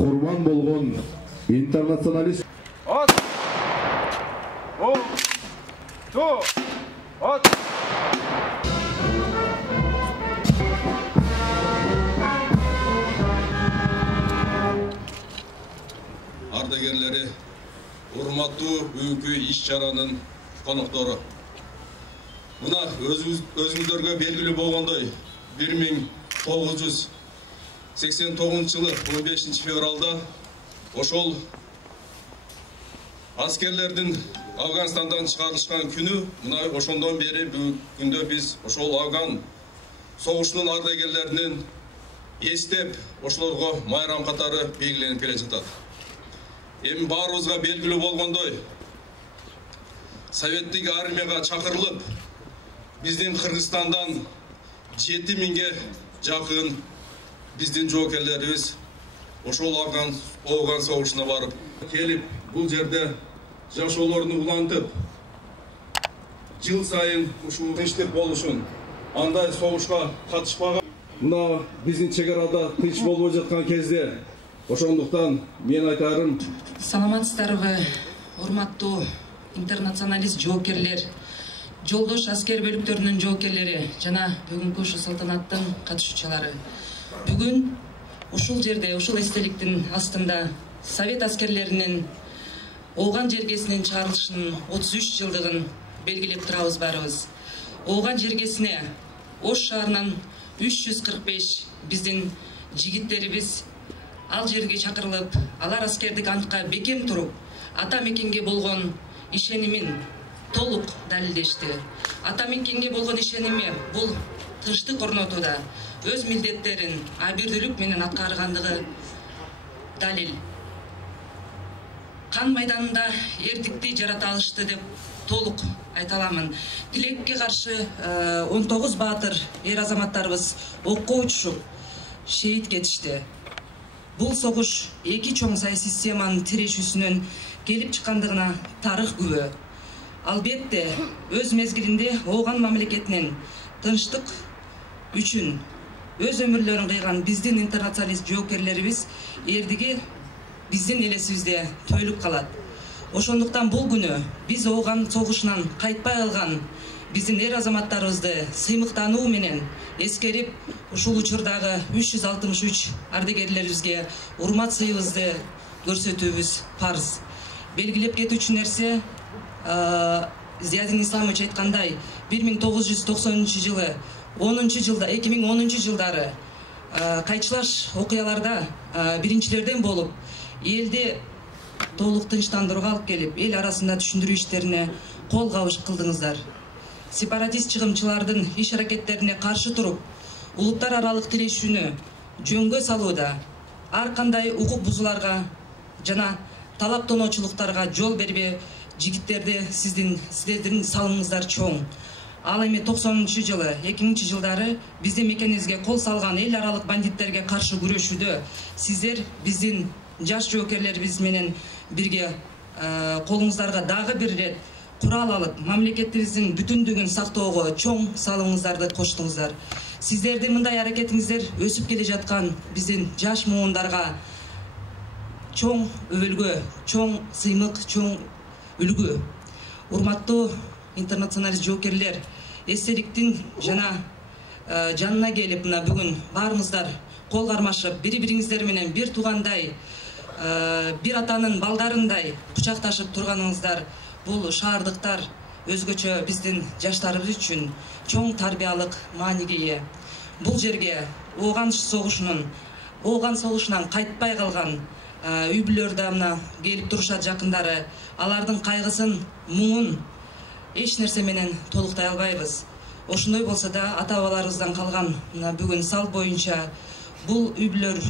Kurban bolğon internasionalist At! O! To! At! Ardagerleri, urmattуу бүгүнкү иш-чаранын коноктору. Мына өзүңүздөргө белгилүү болгондой 1989-жылы 15 февралда ошол аскерлердин Афганистандан чыгарылышкан күнү, мына ошондон бери бүгүндө биз ошол Афган согушунун ардагерлеринин эстеп, ошолорго майрам катары белгиленип келе жатат. Эми баарыбызга белгилүү болгондой, Советтик армияга чакырылып, биздин Кыргызстандан 7000ге жакын биздин жоокерлерибиз ошол Афган согушуна барып келип, бул жерде жашоолорун улантып, жыл сайын ушул тынчтык болушун, андай согушка катышпаган, мына биздин чек арада тынч болбой жаткан кезде, ошондуктан мен айтарым, саламатсыздарбы, урматтуу интернационалист жоокерлер, жолдош аскер бөлүктөрүнүн жоокерлери жана бүгүнкү ушул салтанаттын катышуучулары. Бүгүн ушул жерде, ушул эстеликтин астында Совет аскерлеринин Ооган жергесинин чыгарылышынын 33 жылдыгын белгилеп турабыз баарыбыз. Ооган жергесине Ош шаарынан 345 биздин жигиттерибиз ал жерге чакырылып, алар аскердик антка бекем туруп, ата мекенге болгон ишенимин толук далилдешти. Ата мекенге болгон ишеними бул тынчтык орнотууда өз милдеттерин абийирлүүлүк менен аткаргандыгы далил. Кан майданында эрдикти жарата алышты деп толук айта аламын. Тилекке каршы 19 баатыр эр азаматтарыбыз окко учушуп шейит кетишти. Бул согуш эки чоң саясий системанын тирешүүсүнөн келип чыккандыгына тарых күбө. Албетте, өз мезгилинде Ооган мамлекетинин тынчтык үчүн өз өмүрлөрүн кыйган биздин интернационалист жоокерлерибиз эрдиги биздин элесибизде төйлүп калат. Ошондуктан бул күнү биз Ооган согушунан кайтпай калган биздин эр азаматтарыбызды сыймыктануу менен эскерип, ушул учурдагы 363 ардагерлерибизге урмат сыйыбызды көрсөтүүбүз парыз. Белгилеп кетүүчү нерсе, Зиядин Исламович айткандай, 1990 жылы 2010 жылдары кайчылаш окуяларда биринчилерден болуп, элди толук тынчтандырууга алып келип, эл арасында түшүндүрүү иштерине кол кабыш кылдыңыздар. Сепаратист чыгымчылардын иш аракеттерине каршы туруп, улуттар аралык тирешүүнү жөнгө салууда ар кандай укук бузууларга жана талаптоочулуктарга жол бербей жигиттерди сиздердин салымыңыздар чоң. Ал эми 90-жылы, 2000-жылдары биздин мекенибизге кол салган эл аралык бандиттерге каршы күрөшүүдө сиздер биздин жаш жоокерлерибиз менен бирге колуңуздарга дагы бир ирет курал алып, мамлекетибиздин бүтүндүгүн сактоого чоң салымыңыздарды коштуңуздар. Сиздердин мындай аракетиңиздер өсүп келе жаткан биздин жаш муундарга чоң өбөлгө, чоң сыймык, чоң үлгү. Урматтуу интернационалист жоокерлер, эстеликтин жана жанына келип мына бүгүн баарыңыздар кол кармашып, бири-бириңиздер менен бир туугандай, бир атанын балдарындай кучакташып турганыңыздар бул шаардыктар өзгөчө биздин жаштарыбыз үчүн чоң тарбиялык мааниге ээ. Бул жерге Ооган согушунан кайтпай калган үй бүлөлөрдө мына келип турушат жакындары, алардын кайгысын, муңун эч нерсе менен толуктай албайбыз. Ошондой болсо да ата-бабаларыбыздан калган мына бүгүн салт боюнча бул үй бүлөлөр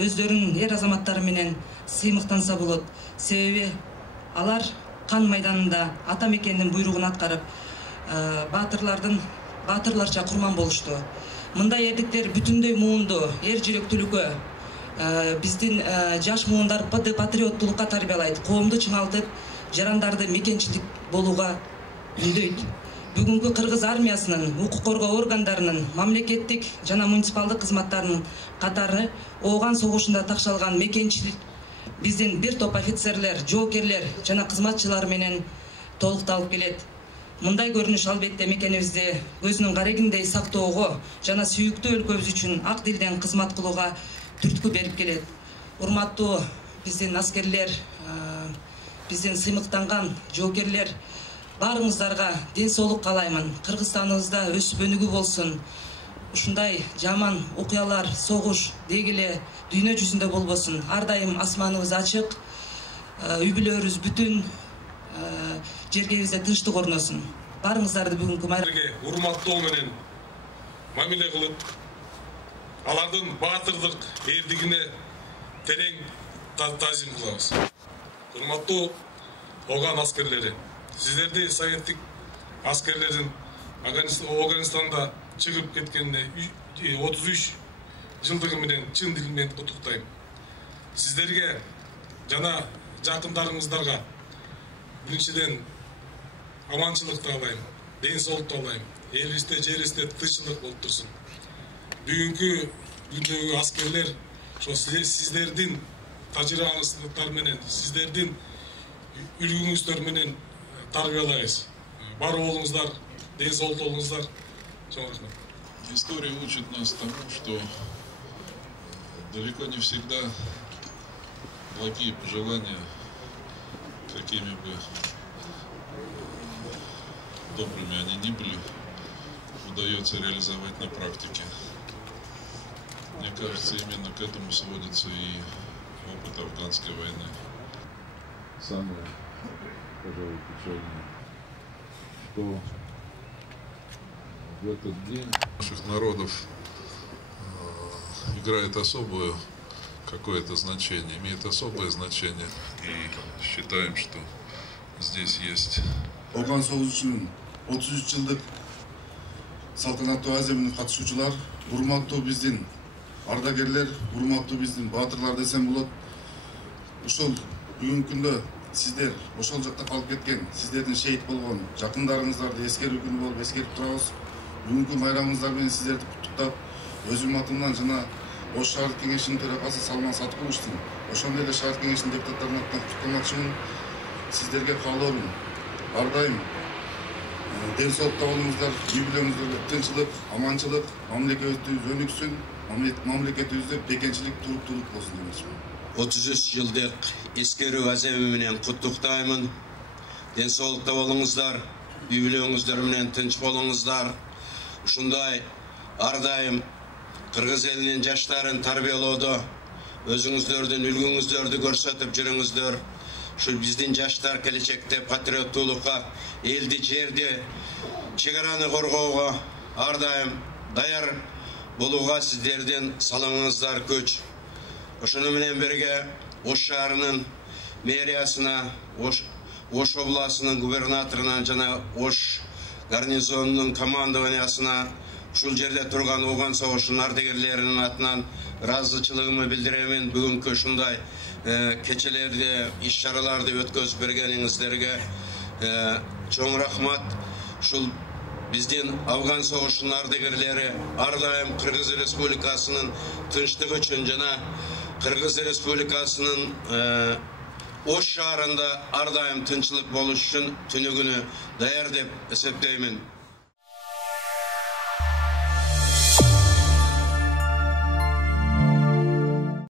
өздөрүнүн эр азаматтары менен сыймыктанса болот. Себеби алар кан майданында ата мекендин буйругун аткарып, баатырларча курман болушту. Мындай эрдиктер бүтүндөй муунду, эр жүрөктүүлүккө, биздин жаш муундар патриоттулукка тарбиялайт, коомду чыңалтып, жарандарды мекенчилик болууга үндөйт. Бүгүнкү кыргыз армиясынын, укук коргоо органдарынын, мамлекеттик жана муниципалдык кызматтарынын катары Ооган согушунда такшалган мекенчилик биздин бир топ офицерлер, жоокерлер жана кызматчылар менен толукталып келет. Мындай көрүнүш албетте мекенибизди өзүнүн карегиндей сактоого жана сүйүктүү өлкөбүз үчүн ак дилден кызмат кылууга түрткү берип келет. Урматтуу биздин аскерлер, биздин сыймыктанган жоокерлер, баарыңыздарга ден соолук каалаймын. Кыргызстаныбызда өсүп өнүгүү болсун. Ушундай жаман окуялар, согуш деги эле дүйнө жүзүндө болбосун. Ар дайым асманыбыз ачык, үй бүлөлөрүбүз бүтүн, жергебизде тынчтык орносун. Баарыңыздарды бүгүнкү майрамга урматтоо менен мамиле кылып, алардын баатырдык эрдигине терең таазим кылабыз. Урматтуу Ооган аскерлери, сиздерди советтик аскерлердин Оганстанда чыгып кеткенине 33 жылдыгы менен чын дилиммен куттуктайм. Сиздерге жана жакындарыңыздарга биринчиден аманчылык таалайм, ден соолук таалайм, элибизде жерибизде тынччылык болуп турсун. Бүгүнкү күндөгү аскерлер ошо сиздердин тажрыйбаңыздар менен, сиздердин үлгүңүздөр менен тарбиялайбыз. Бар болуңуздар, ден соолук болуңуздар. Чоң рахмат. История учит нас тому, что далеко не всегда благие пожелания, какими бы добрыми они ни были, удается реализовать на практике. Мне кажется, именно к этому сводится и опыт афганской войны. Самое, пожалуй, печальное, что в этот день наших народов играет особое какое-то значение, имеет особое значение. И считаем, что здесь есть. Ооган согушунун 33 жылдык салтанаттуу аземине катышуучулар, урматтуу биздин ардагерлер, урматтуу биздин баатырлар десем болот. Ушул бүгүнкү күндө сиздер ошол жакта калып кеткен, сиздердин шейит болгон жакындарыңыздарды эскерүү күнү болуп эскерип турабыз. Бүгүнкү майрамыңыздар менен сиздерди куттуктап, өзүм атымдан жана Ош шаардык кеңешинин төрагасы Салман Саткуловичтин, ошондой эле шаардык кеңешинин депутаттарынын атынан куттуктамакчымын. Сиздерге каалоорум ар дайым ден соолукта болуңуздар, үй бүлөңүздөргө тынччылык, аманчылык, мамлекетибиз өнүксүн, мамлекетибизде бекенчилик, туруктуулук болсун демекчимин. 33 жылдык эскерүү аземи менен куттуктаймын. Ден соолукта болуңуздар, үй бүлөңүздөр менен тынч болуңуздар. Ушундай ар дайым кыргыз элинин жаштарын тарбиялоодо өзүңүздөрдүн үлгүңүздөрдү көрсөтүп жүрүңүздөр. Ушу биздин жаштар келечекте патриоттуулукка, элди, жерди, чек араны коргоого ар дайым даяр болууга сиздердин салымыңыздар көч. Ошону менен бирге Ош шаарынын мэриясына, Ош областынын губернаторунан жана Ош гарнизонунун командованиясына ушул жерде турган Ооган согушунун ардагерлеринин атынан ыраазычылыгымды билдиремин. Бүгүнкү ушундай кечелерди, иш-чараларды өткөзүп бергениңиздерге чоң рахмат. Ушул биздин Афган согушунун ардагерлери ар дайым Кыргыз Республикасынын тынчтыгы үчүн жана Кыргыз Республикасынын Ош шаарында ар дайым тынччылык болуш үчүн түнү күнү даяр деп эсептеймин.